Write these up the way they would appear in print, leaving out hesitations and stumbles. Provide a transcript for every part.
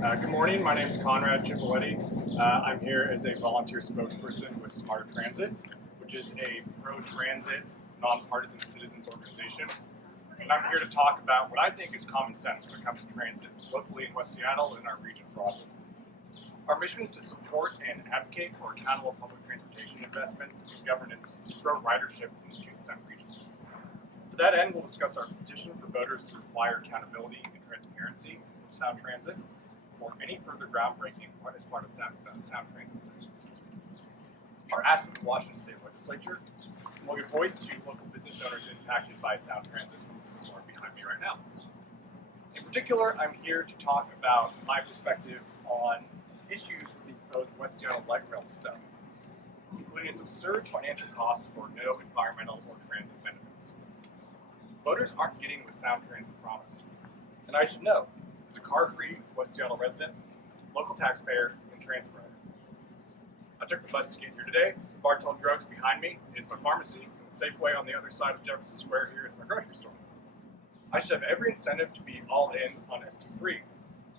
Good morning, my name is Conrad Cipoletti. I'm here as a volunteer spokesperson with Smarter Transit, which is a pro-transit, nonpartisan citizens organization. And I'm here to talk about what I think is common sense when it comes to transit, locally in West Seattle and in our region broadly. Our mission is to support and advocate for accountable public transportation investments and governance to grow ridership in the Puget Sound region. To that end, we'll discuss our petition for voters to require accountability and transparency from Sound Transit for any further groundbreaking as part of Sound Transit. Our ask to the Washington State Legislature will give voice to local business owners impacted by Sound Transit, some of whom are behind me right now. In particular, I'm here to talk about my perspective on issues with the proposed West Seattle light rail study, including its absurd financial costs for no environmental or transit benefits. Voters aren't getting what Sound Transit promised, and I should know, as a car-free West Seattle resident, local taxpayer, and transit rider. I took the bus to get here today. Bartell Drugs behind me is my pharmacy, and the Safeway on the other side of Jefferson Square here is my grocery store. I should have every incentive to be all in on ST3. It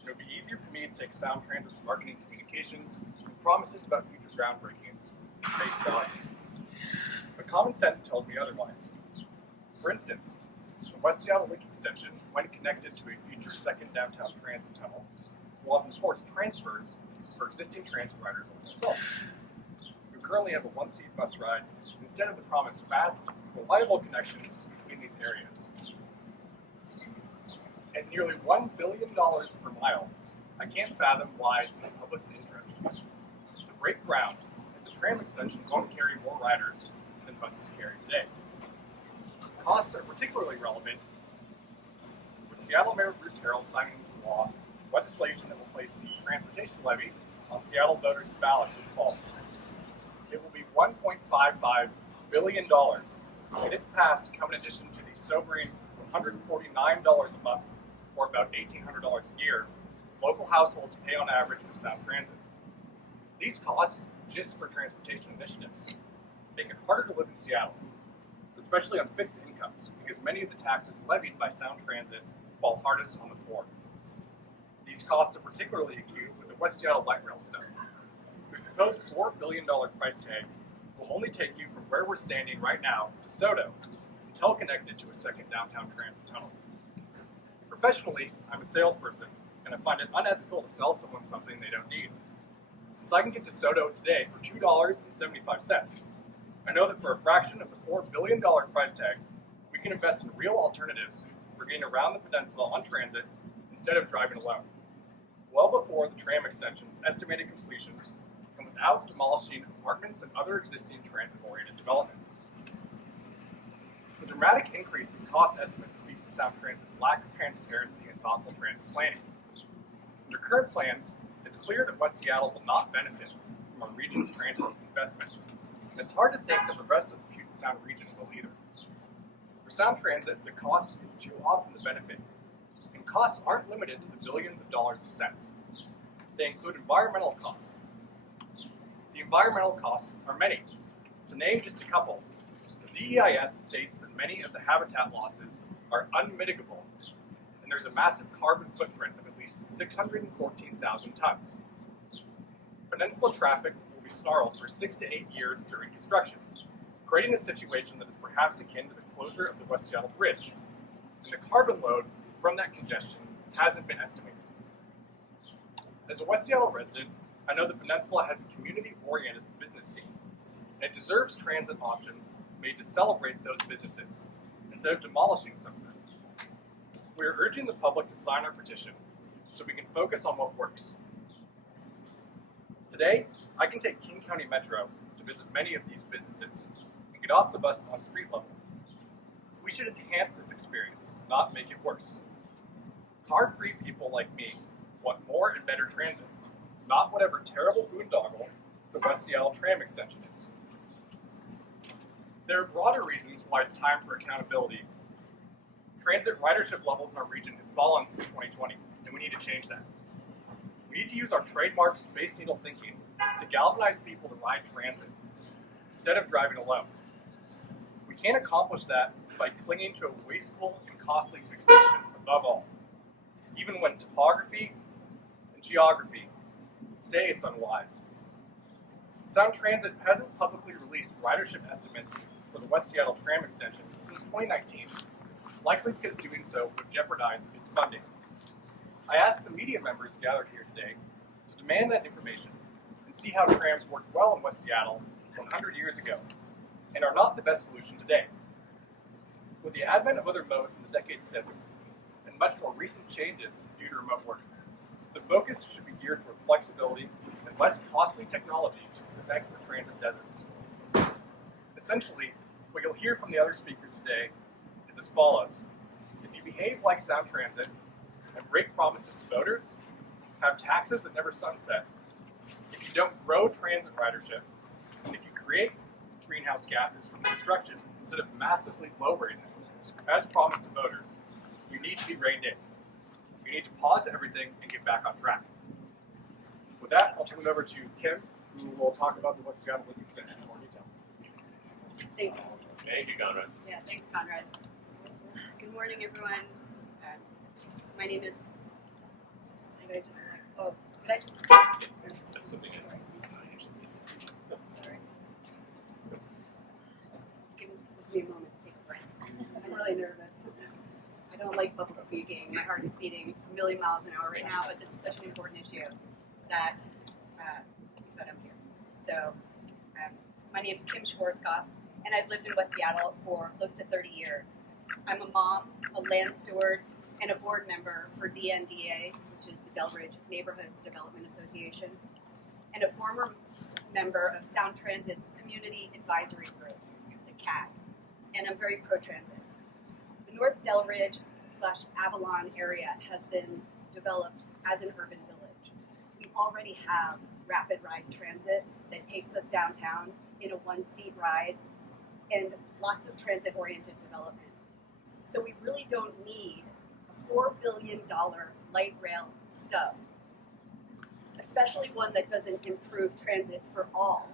would be easier for me to take Sound Transit's marketing communications and promises about future groundbreakings face value. But common sense tells me otherwise. For instance, the West Seattle Link extension, when connected to a future second downtown transit tunnel, will often force transfers for existing transit riders like myself, who currently have a one-seat bus ride instead of the promised fast, reliable connections between these areas. At nearly $1 billion per mile, I can't fathom why it's in the public's interest to break ground if the tram extension won't carry more riders than buses carry today. Costs are particularly relevant with Seattle Mayor Bruce Harrell signing into law legislation that will place the transportation levy on Seattle voters' ballots this fall. It will be $1.55 billion, and if passed, come in addition to the sobering $149 a month, or about $1,800 a year, local households pay on average for Sound Transit. These costs, just for transportation initiatives, make it harder to live in Seattle, especially on fixed incomes, because many of the taxes levied by Sound Transit fall hardest on the poor. These costs are particularly acute with the West Seattle light rail study. The proposed $4 billion price tag will only take you from where we're standing right now to SoDo, until connected to a second downtown transit tunnel. Professionally, I'm a salesperson, and I find it unethical to sell someone something they don't need. Since I can get to SoDo today for $2.75, I know that for a fraction of the $4 billion price tag, we can invest in real alternatives for getting around the peninsula on transit instead of driving alone, well before the tram extension's estimated completion and without demolishing apartments and other existing transit-oriented development. The dramatic increase in cost estimates speaks to Sound Transit's lack of transparency and thoughtful transit planning. Under current plans, it's clear that West Seattle will not benefit from our region's transit investments. It's hard to think that the rest of the Puget Sound region will either. For Sound Transit, the cost is too often the benefit. And costs aren't limited to the billions of dollars and cents. They include environmental costs. The environmental costs are many. To name just a couple, the DEIS states that many of the habitat losses are unmitigable, and there's a massive carbon footprint of at least 614,000 tons. Peninsula traffic will be snarled for 6 to 8 years during construction, creating a situation that is perhaps akin to the closure of the West Seattle Bridge, and the carbon load from that congestion hasn't been estimated. As a West Seattle resident, I know the peninsula has a community-oriented business scene, and it deserves transit options made to celebrate those businesses, instead of demolishing some of them. We are urging the public to sign our petition so we can focus on what works. Today, I can take King County Metro to visit many of these businesses and get off the bus on street level. We should enhance this experience, not make it worse. Car-free people like me want more and better transit, not whatever terrible boondoggle the West Seattle tram extension is. There are broader reasons why it's time for accountability. Transit ridership levels in our region have fallen since 2020, and we need to change that. We need to use our trademark Space Needle thinking to galvanize people to ride transit instead of driving alone. We can't accomplish that by clinging to a wasteful and costly fixation above all, even when topography and geography, say it's unwise. Sound Transit hasn't publicly released ridership estimates for the West Seattle tram extension since 2019, likely because doing so would jeopardize its funding. I asked the media members gathered here today to demand that information and see how trams worked well in West Seattle 100 years ago and are not the best solution today. With the advent of other modes in the decades since, and much more recent changes due to remote work, the focus should be geared toward flexibility and less costly technology to connect the transit deserts. Essentially, what you'll hear from the other speakers today is as follows. If you behave like Sound Transit and break promises to voters, have taxes that never sunset, if you don't grow transit ridership, and if you create greenhouse gases from construction instead of massively lowering them, as promised to voters, you need to be reined in. You need to pause everything and get back on track. With that, I'll turn it over to Kim, who will talk about the West Seattle Link extension in more detail. Thanks. Thank you, Conrad. Yeah, thanks, Conrad. Good morning, everyone. My name is. Did I just? That's something Sorry. Give me a moment to take a breath. I'm really nervous. I don't like public speaking. My heart is beating a million miles an hour right now, but this is such an important issue that I'm here. So, my name is Kim Schwarzkopf, and I've lived in West Seattle for close to 30 years. I'm a mom, a land steward, and a board member for DNDA, which is the Delridge Neighborhoods Development Association, and a former member of Sound Transit's Community Advisory Group, the CAG, and I'm very pro-transit. The North Delridge/Avalon area has been developed as an urban village. We already have rapid ride transit that takes us downtown in a one-seat ride and lots of transit-oriented development. So we really don't need a $4 billion light rail stub, especially one that doesn't improve transit for all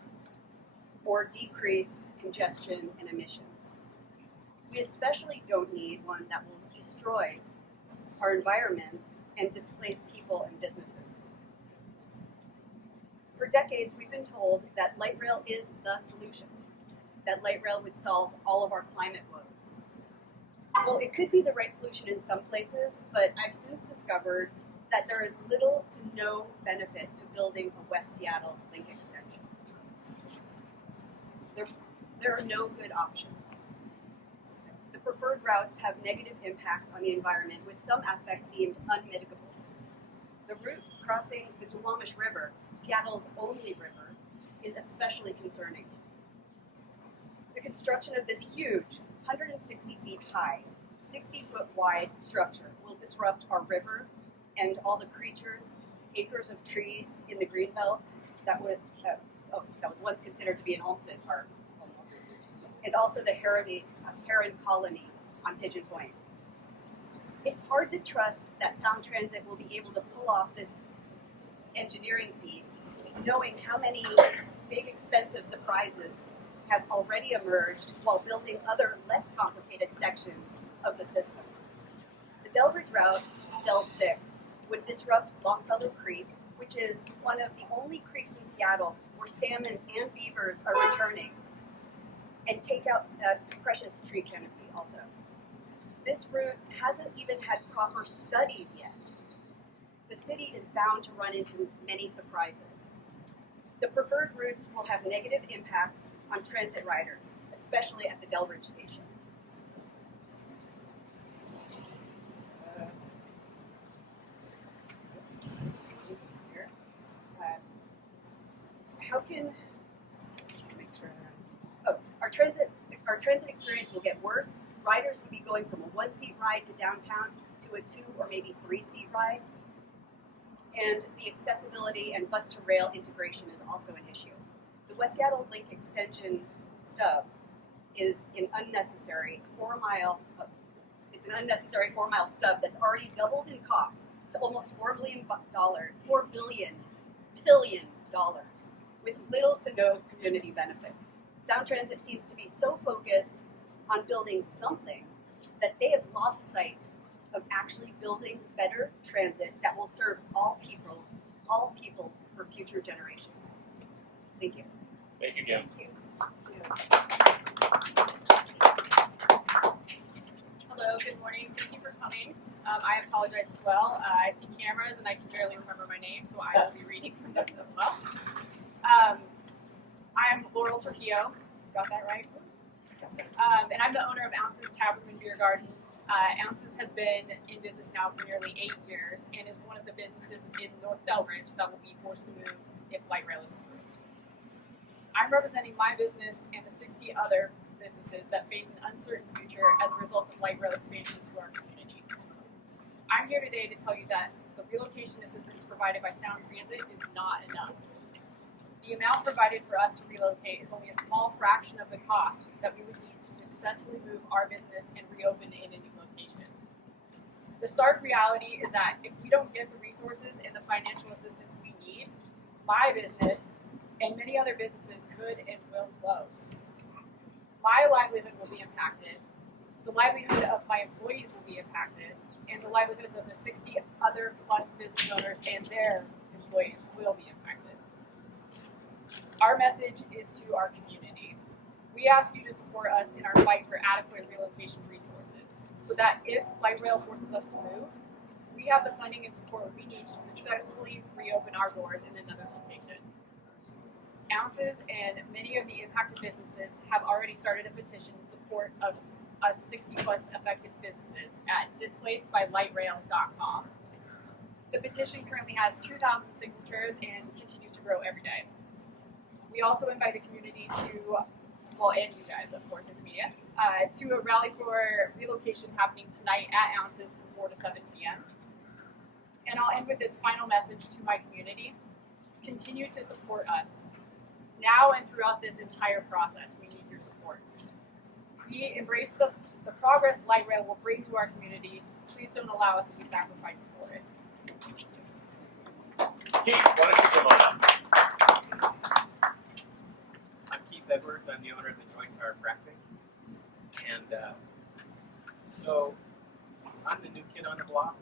or decrease congestion and emissions. We especially don't need one that will destroy our environment and displace people and businesses. For decades, we've been told that light rail is the solution, that light rail would solve all of our climate woes. Well, it could be the right solution in some places, but I've since discovered that there is little to no benefit to building a West Seattle link extension. There are no good options. The preferred routes have negative impacts on the environment, with some aspects deemed unmitigable. The route crossing the demolished River, Seattle's only river, is especially concerning. The construction of this huge, 160 feet high, 60-foot wide structure will disrupt our river and all the creatures, acres of trees in the greenbelt that was once considered to be an Olmsted Park, almost, and also the heron colony on Pigeon Point. It's hard to trust that Sound Transit will be able to pull off this engineering feat, knowing how many big, expensive surprises have already emerged while building other less complicated sections of the system. The Delridge route, Del 6, would disrupt Longfellow Creek, which is one of the only creeks in Seattle where salmon and beavers are returning, and take out that precious tree canopy also. This route hasn't even had proper studies yet. The city is bound to run into many surprises. The preferred routes will have negative impacts on transit riders, especially at the Delridge station. Our transit experience will get worse. Riders will be going from a one-seat ride to downtown to a 2 or maybe 3-seat ride. And the accessibility and bus-to-rail integration is also an issue. The West Seattle Link extension stub is an unnecessary 4-mile stub that's already doubled in cost to almost $4 billion, with little to no community benefit. Sound Transit seems to be so focused on building something that they have lost sight of actually building better transit that will serve all people all people for future generations. Thank you. Thank you, Kim. Hello, good morning. Thank you for coming. I apologize as well. I see cameras and I can barely remember my name, so I will be reading from this as well. I'm Laurel Trujillo. Got that right? And I'm the owner of Ounces Tap Room and Beer Garden. Ounces has been in business now for nearly 8 years and is one of the businesses in North Delridge that will be forced to move if light rail is approved. I'm representing my business and the 60 other businesses that face an uncertain future as a result of light rail expansion to our community. I'm here today to tell you that the relocation assistance provided by Sound Transit is not enough. The amount provided for us to relocate is only a small fraction of the cost that we would need to successfully move our business and reopen in a new location. The stark reality is that if we don't get the resources and the financial assistance we need, my business and many other businesses could and will close. My livelihood will be impacted, the livelihood of my employees will be impacted, and the livelihoods of the 60 other plus business owners and their employees will be impacted. Our message is to our community. We ask you to support us in our fight for adequate relocation resources so that if light rail forces us to move, we have the funding and support we need to successfully reopen our doors in another location. Ounces and many of the impacted businesses have already started a petition in support of us 60 plus affected businesses at displacedbylightrail.com. The petition currently has 2,000 signatures and continues to grow every day. We also invite the community to, and you guys, of course, in the media, to a rally for relocation happening tonight at Ounces from 4 to 7 p.m. And I'll end with this final message to my community. Continue to support us. Now and throughout this entire process, we need your support. We embrace the progress light rail will bring to our community. Please don't allow us to be sacrificed for it. Keith, why don't you come on up? I'm Keith Edwards. I'm the owner of the Joint Chiropractic. And so I'm the new kid on the block.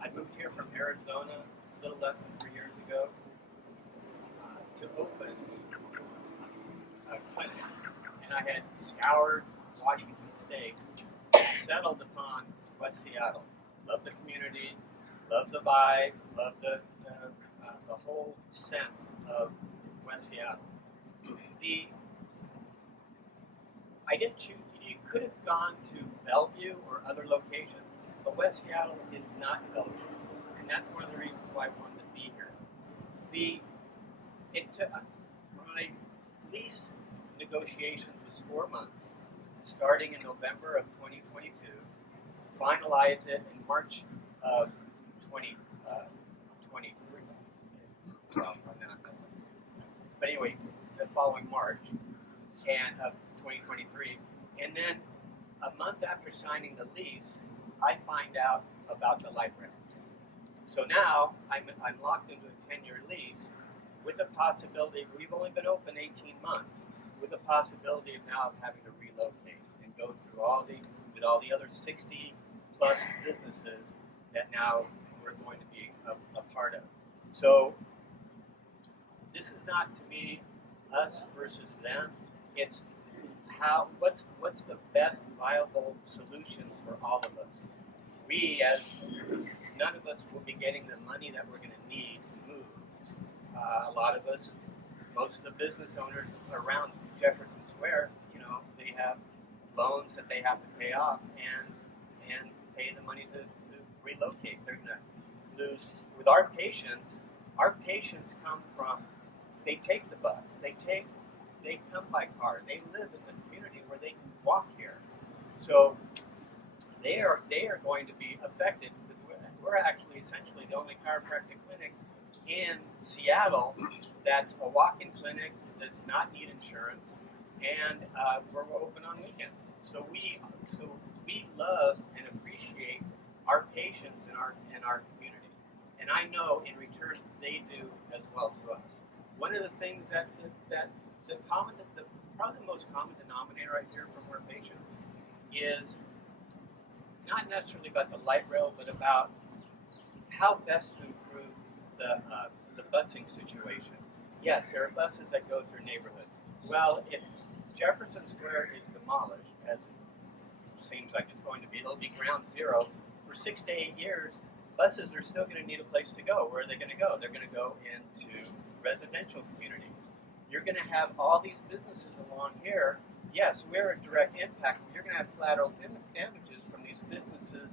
I moved here from Arizona a little less than 3 years ago to open a clinic. And I had scoured Washington State, settled upon West Seattle. Love the community, love the vibe, love the whole sense of West Seattle. I didn't choose. You could have gone to Bellevue or other locations, but West Seattle is not Bellevue, and that's one of the reasons why I wanted to be here. My lease negotiations was 4 months, starting in November of 2022. Finalized it in March of 2023. But anyway, the following March and of 2023, and then a month after signing the lease, I find out about the light rail. So now I'm locked into a 10-year lease with the possibility. We've only been open 18 months, with the possibility of now having to relocate and go through all the other 60 plus businesses that now we're going to be a part of. So this is not, to me, us versus them. It's what's the best viable solutions for all of us. We, as none of us will be getting the money that we're going to need to move. A lot of us, most of the business owners around Jefferson Square, they have loans that they have to pay off and pay the money to relocate. They're going to lose. With our patients come from, they take the bus, they come by car, they live in the community where they can walk here. So they are going to be affected. We're actually essentially the only chiropractic clinic in Seattle that's a walk-in clinic, does not need insurance, and we're open on weekends. So we love and appreciate our patients in our community, and I know in return they do as well to us. One of the things that probably the most common denominator I hear from our patients is not necessarily about the light rail, but about how best to improve the busing situation. Yes, there are buses that go through neighborhoods. Well, if Jefferson Square is demolished, as it seems like it's going to be, it'll be ground zero for 6 to 8 years. Buses are still going to need a place to go. Where are they going to go? They're going to go into residential communities. You're going to have all these businesses along here. Yes, we're a direct impact. You're going to have collateral damages from these businesses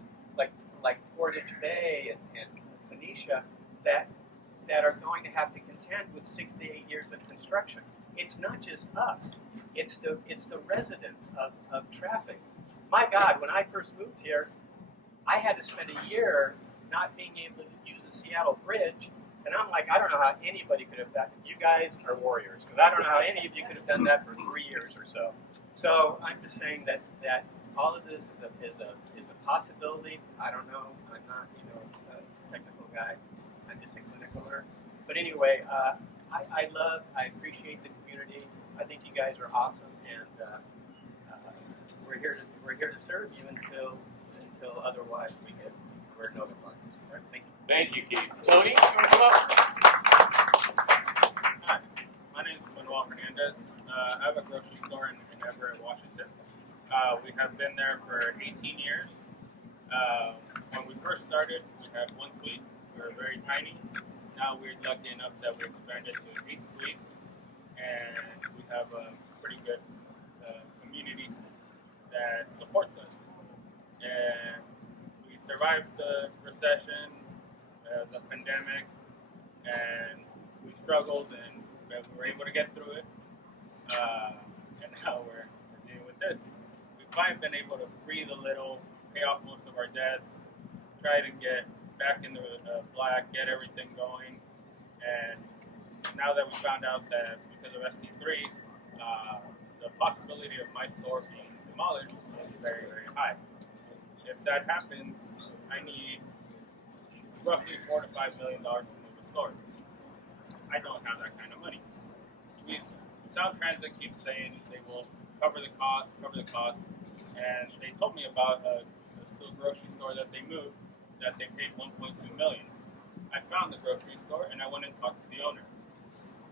like Portage Bay and Phoenicia that are going to have to contend with 6 to 8 years of construction. It's not just us. It's the residents of traffic. My God, when I first moved here, I had to spend a year not being able to use the Seattle Bridge, and I'm like, I don't know how anybody could have done it. You guys are warriors, because I don't know how any of you could have done that for 3 years or so. So I'm just saying that all of this is a possibility. I don't know. I'm not a technical guy. I'm just a clinicaler. But anyway, I appreciate the community. I think you guys are awesome, and we're here to serve you until otherwise we're notified. All right, thank you. Thank you, Keith. Tony, you want to come up? Hi, my name is Manuel Hernandez. I have a grocery store in Everett, Washington. We have been there for 18 years. When we first started, we had 1 suite. We were very tiny. Now we're lucky enough that we expanded to 8 suites, and we have a pretty good community that supports us. And we survived the recession, the pandemic, and we struggled, and we were able to get through it. And now we're dealing with this. We've finally been able to breathe a little, pay off most of our debts, try to get back into the black, get everything going. And now that we found out that because of ST3, the possibility of my store being demolished is very, very high. If that happens, I need roughly $4 to $5 million to move the store. I don't have that kind of money. Sound Transit keeps saying they will cover the cost, and they told me about a grocery store that they moved that they paid $1.2 million. I found the grocery store and I went and talked to the owner.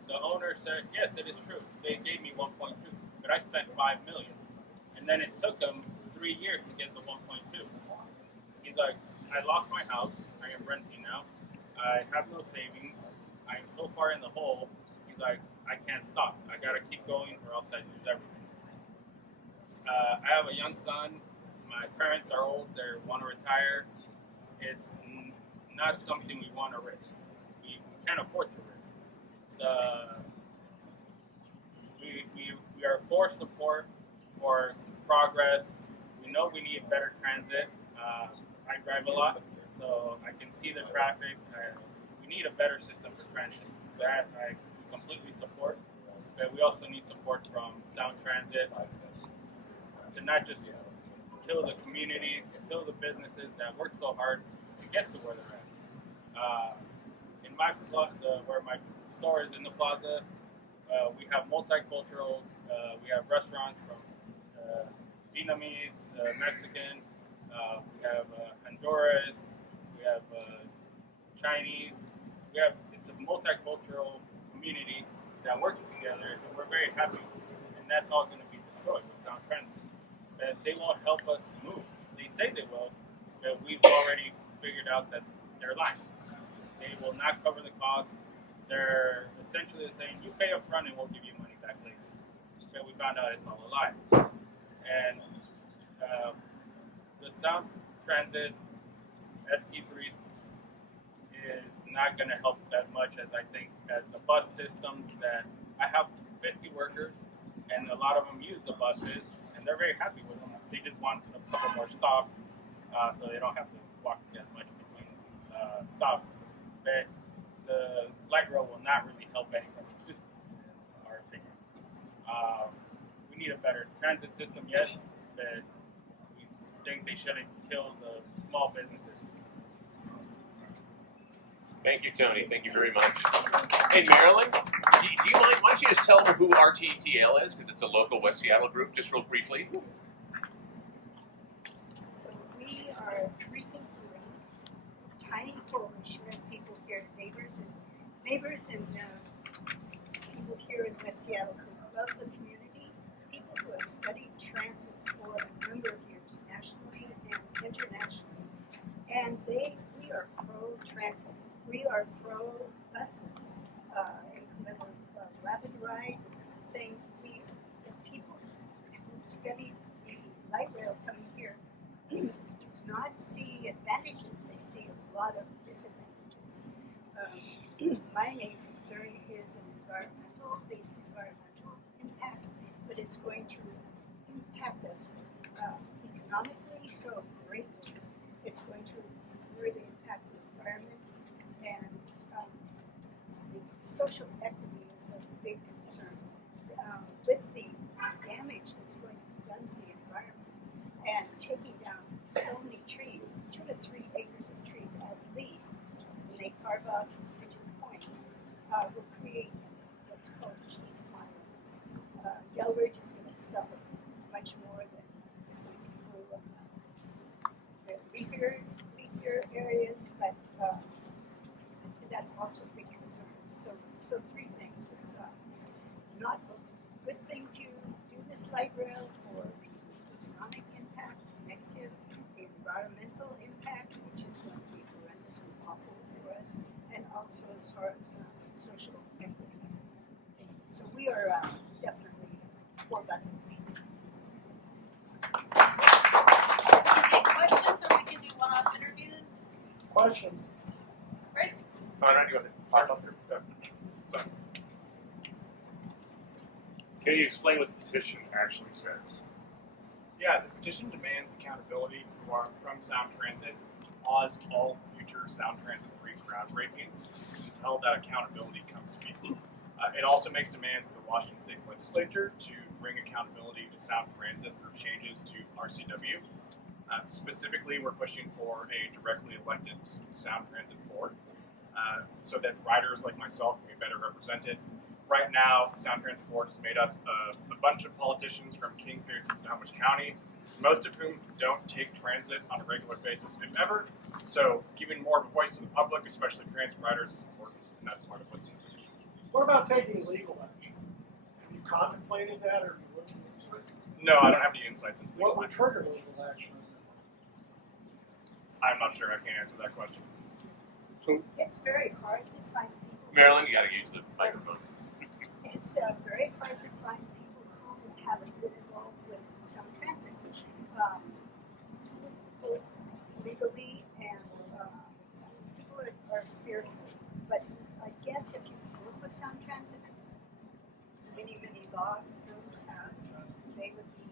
The owner said, yes, it is true. They gave me 1.2, but I spent $5 million, and then it took them 3 years to get the 1.2. He's like, I lost my house. I am renting now. I have no savings. I'm so far in the hole. He's like, I can't stop. I gotta keep going, or else I lose everything. I have a young son. My parents are old. They want to retire. It's not something we want to risk. We can't afford to risk. We are for support, for progress. We know we need better transit. I drive a lot, so I can see the traffic. We need a better system for transit. That I completely support. But we also need support from Sound Transit to not just kill the communities, kill the businesses that work so hard to get to where they're at. In my plaza, where my store is in the plaza, we have multicultural. We have restaurants from Vietnamese, Mexican. We have Honduras. We have Chinese. It's a multicultural community that works together, and we're very happy. And that's all going to be destroyed with Sound Transit. That they won't help us move. They say they will, but we've already figured out that they're lying. They will not cover the cost. They're essentially saying, you pay up front and we'll give you money back later. But we found out it's all a lie. And the Sound Transit ST3 is not going to help that much as I think as the bus systems that I have 50 workers, and a lot of them use the buses, and they're very happy with them. They just want a couple more stops, so they don't have to walk as much between stops. But the light rail will not really help anybody, in our opinion. We need a better transit system, yes, but we think they shouldn't kill the small businesses. Thank you, Tony. Thank you very much. Hey, Marilyn, do you mind? Why don't you just tell them who RTTL is, because it's a local West Seattle group, just real briefly. So we are rethinking tiny coalition of people here, neighbors and neighbors and people here in West Seattle who love the community, people who have studied transit for a number of years, nationally and internationally. And we are pro-transit. We are pro-buses. Incremental rapid ride thing. The people who study the light rail coming here do not see advantages. They see a lot of disadvantages. My main concern is the environmental impact, but it's going to impact us economically so greatly. It's going to really impact the environment, and the social equity is a big concern. With the damage that's going to be done to the environment and taking down so many trees, 2 to 3 acres of trees at least, when they carve off Bridget Point, will create what's called heat islands. Delridge is going to suffer much more than some people the leafier areas, but that's also a big concern. So 3 things. It's not a good thing to do this light rail for the economic impact, negative, the environmental impact, which is going to be horrendous and awful for us, and also as far as social equity. So we are definitely for buses. We can take questions or we can do one-off interviews. Questions? Right? Conrad, you want to talk about their sorry. Can you explain what the petition actually says? Yeah, the petition demands accountability from Sound Transit, pause all future Sound Transit 3 groundbreakings until that accountability comes to be. It also makes demands of the Washington State Legislature to bring accountability to Sound Transit through changes to RCW. Specifically, we're pushing for a directly elected Sound Transit board so that riders like myself can be better represented. Right now, the Sound Transit Board is made up of a bunch of politicians from King, Pierce, and Snohomish County, most of whom don't take transit on a regular basis, if ever. So giving more of a voice to the public, especially transit riders, is important, and that's part of what's in the petition. What about taking legal action? Have you contemplated that, or are you looking into it? No, I don't have any insights into What legal would action. trigger legal action? I'm not sure. I can't answer that question. It's very hard to find people. Marilyn, you got to use the microphone. It's very hard to find people who haven't been involved with Sound Transit, both legally and people are fearful. But I guess if you work with Sound Transit, many law firms have, they would be.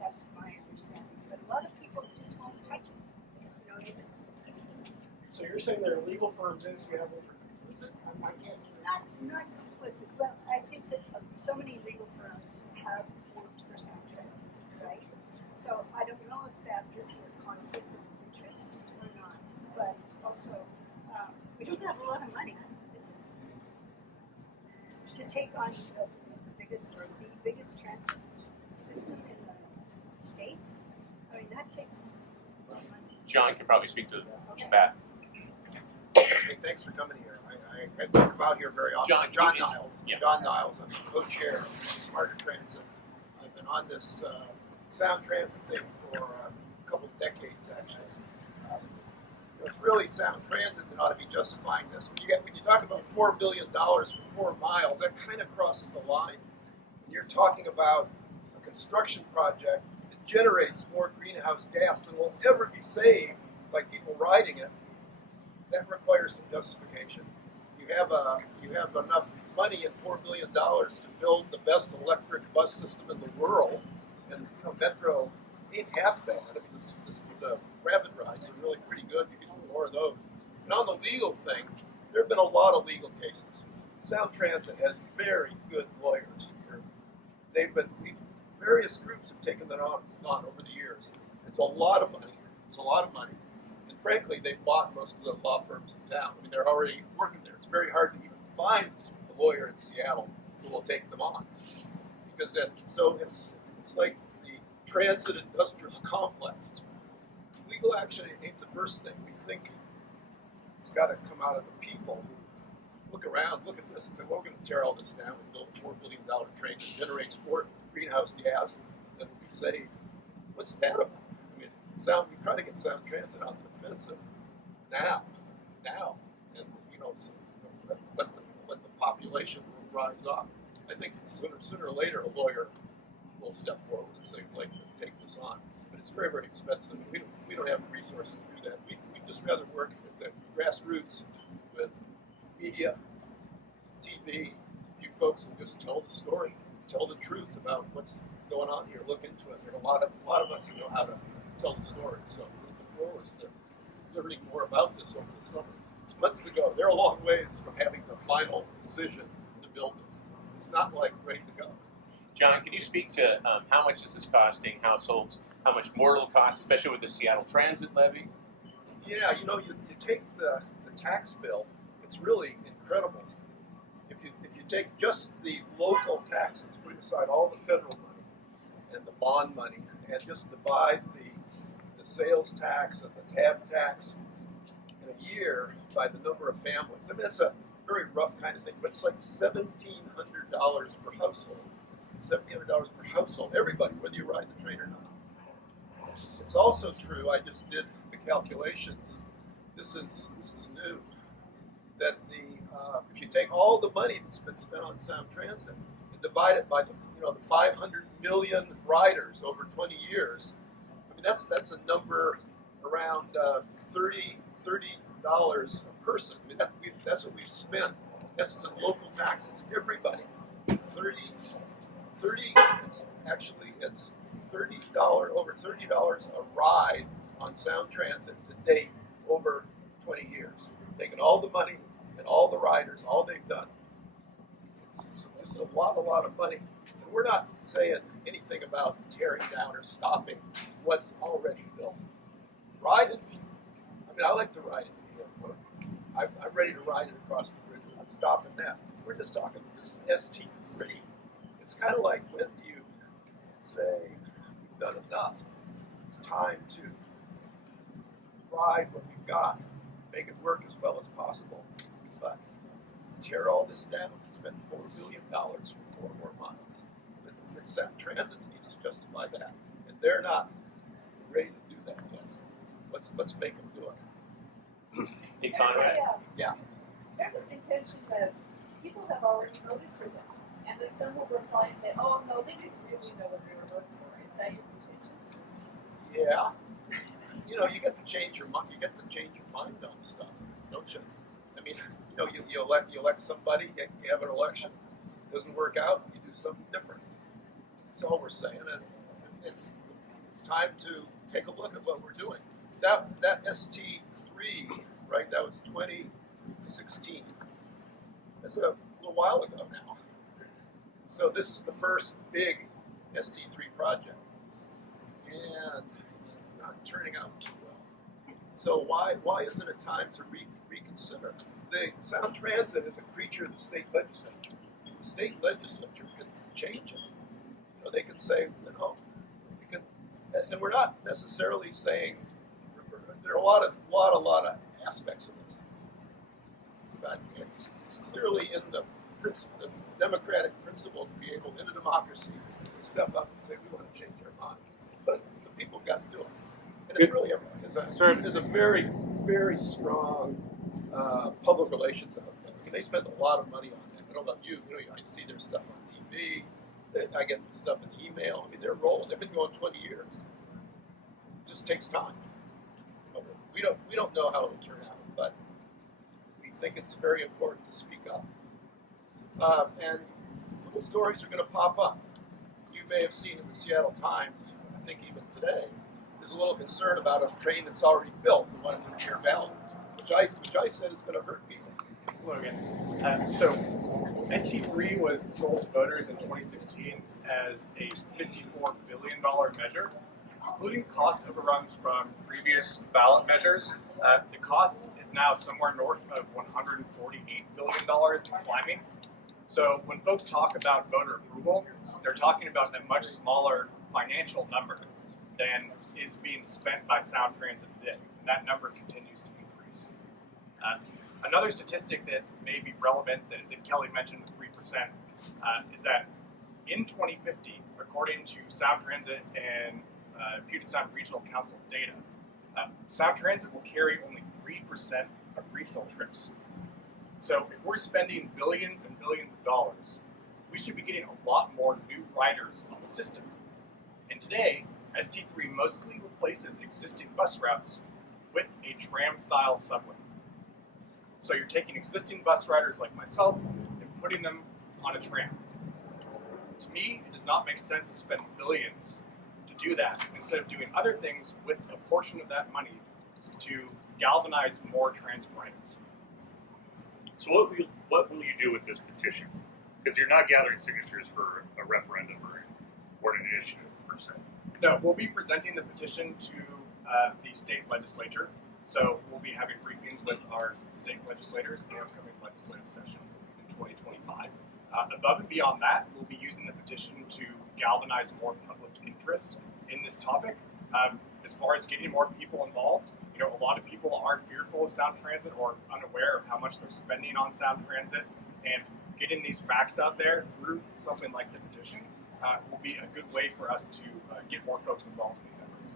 That's my understanding. But a lot of people just won't touch it. You know, even. So you're saying there are legal firms in Seattle that are complicit? I can't. Not complicit. Well, I think that so many legal firms have worked for Sound Transit, right? So I don't know if that would be a conflict of interest or not. But also, we don't have a lot of money to take on the biggest transit system in the states. I mean, that takes a lot of money. John can probably speak to Okay. that. Hey, thanks for coming here. I come out here very often. John Niles. yeah. John Niles. I'm the co-chair of Smarter Transit. I've been on this Sound Transit thing for a couple of decades, actually. It's really Sound Transit that ought to be justifying this. When you talk about $4 billion for 4 miles, that kind of crosses the line. When you're talking about a construction project that generates more greenhouse gas than will ever be saved by people riding it, that requires some justification. You have enough money in $4 billion to build the best electric bus system in the world, and Metro ain't half bad. I mean, the rapid rides are really pretty good. You can do more of those. And on the legal thing, there have been a lot of legal cases. Sound Transit has very good lawyers. Various groups have taken that on over the years. It's a lot of money. And frankly, they've bought most of the law firms in town. I mean, they're already working there. It's very hard to even find a lawyer in Seattle who will take them on. Because it's like the transit industrial complex. Legal action ain't the first thing. We think it's got to come out of the people who look around, look at this, and say, well, we're going to tear all this down and build a $4 billion train that generates more greenhouse gas than we save. What's that about? I mean, we try to get Sound Transit on the offensive now, and let the population will rise up. I think sooner or later a lawyer will step forward and say, like, take this on. But it's very, very expensive. We don't have the resources to do that. We just rather work at the grassroots with media, TV, you folks who just tell the story, tell the truth about what's going on here. Look into it. There are a lot of us who know how to tell the story. So we're looking forward to learning more about this over the summer. It's months to go. They're a long ways from having the final decision to build this. It's not like ready to go. John, can you speak to how much this is costing households? How much more it'll cost, especially with the Seattle Transit levy? Yeah, you take the tax bill. It's really incredible. If you take just the local taxes, put aside all the federal money and the bond money, and just divide the sales tax and the tab tax in a year by the number of families. I mean, that's a very rough kind of thing, but it's like $1,700 per household. $1,700 per household, everybody, whether you ride the train or not. It's also true, I just did the calculations, this is new, that if you take all the money that's been spent on Sound Transit and divide it by the 500 million riders over 20 years, I mean that's a number around $30 a person. I mean that's what we've spent. That's in local taxes. Everybody, it's over $30 a ride on Sound Transit to date over 20 years. Taking all the money and all the riders, all they've done. It's a lot of money. And we're not saying anything about tearing down or stopping what's already built. Riding, I mean, I like to ride in the airport. I'm ready to ride it across the bridge. I'm not stopping that. We're just talking this ST3. It's kind of like when you say, we've done enough. It's time to ride what we've got, make it work as well as possible. But tear all this down, spend $4 billion for 4 more miles. It's Sound Transit that needs to justify that. And they're not ready to do that yet. Let's make them do it. Hey, Conrad. Yeah. There's a contention that people have already voted for this, and then some will reply and say, "Oh no, they didn't really know what they were voting for." Is that your contention? Yeah. You get to change your mind. You get to change your mind on stuff, don't you? I mean, you elect somebody. You have an election. It doesn't work out. You do something different. That's all we're saying, and it's time to take a look at what we're doing. That ST3, right? That was 2016. That's a little while ago now. So this is the first big ST3 project, and it's not turning out too well. So why isn't it time to reconsider? The Sound Transit is a creature of the state legislature. The state legislature can change it. They can say, and we're not necessarily saying there are a lot of aspects of this. But it's clearly in the democratic principle to be able, in a democracy, to step up and say we want to change our mind. But the people got to do it, and it's really everyone. There's a very, very strong public relations outfit. I mean, they spend a lot of money on that. I don't know about you. I see their stuff on TV. I get stuff in email. I mean, they're rolling. They've been going 20 years. It just takes time. We don't know how it will turn out, but we think it's very important to speak up. And little stories are going to pop up. You may have seen in the Seattle Times, I think even today, there's a little concern about a train that's already built, the one in the Deer Valley, which I said is going to hurt people. Hello again. So ST3 was sold to voters in 2016 as a $54 billion measure, including cost overruns from previous ballot measures. The cost is now somewhere north of $148 billion and climbing. So when folks talk about voter approval, they're talking about a much smaller financial number than is being spent by Sound Transit today. And that number continues to increase. Another statistic that may be relevant that Kelly mentioned, the 3%, is that in 2050, according to Sound Transit and Puget Sound Regional Council data, Sound Transit will carry only 3% of regional trips. So if we're spending billions and billions of dollars, we should be getting a lot more new riders on the system. And today, ST3 mostly replaces existing bus routes with a tram-style subway. So you're taking existing bus riders like myself and putting them on a tram. To me, it does not make sense to spend billions to do that instead of doing other things with a portion of that money to galvanize more transit riders. So what will you do with this petition? Because you're not gathering signatures for a referendum or an initiative per se. No, we'll be presenting the petition to the state legislature. So we'll be having briefings with our state legislators in the upcoming legislative session in 2025. Above and beyond that, we'll be using the petition to galvanize more public interest in this topic. As far as getting more people involved, a lot of people are fearful of Sound Transit or unaware of how much they're spending on Sound Transit, and getting these facts out there through something like the petition will be a good way for us to get more folks involved in these efforts.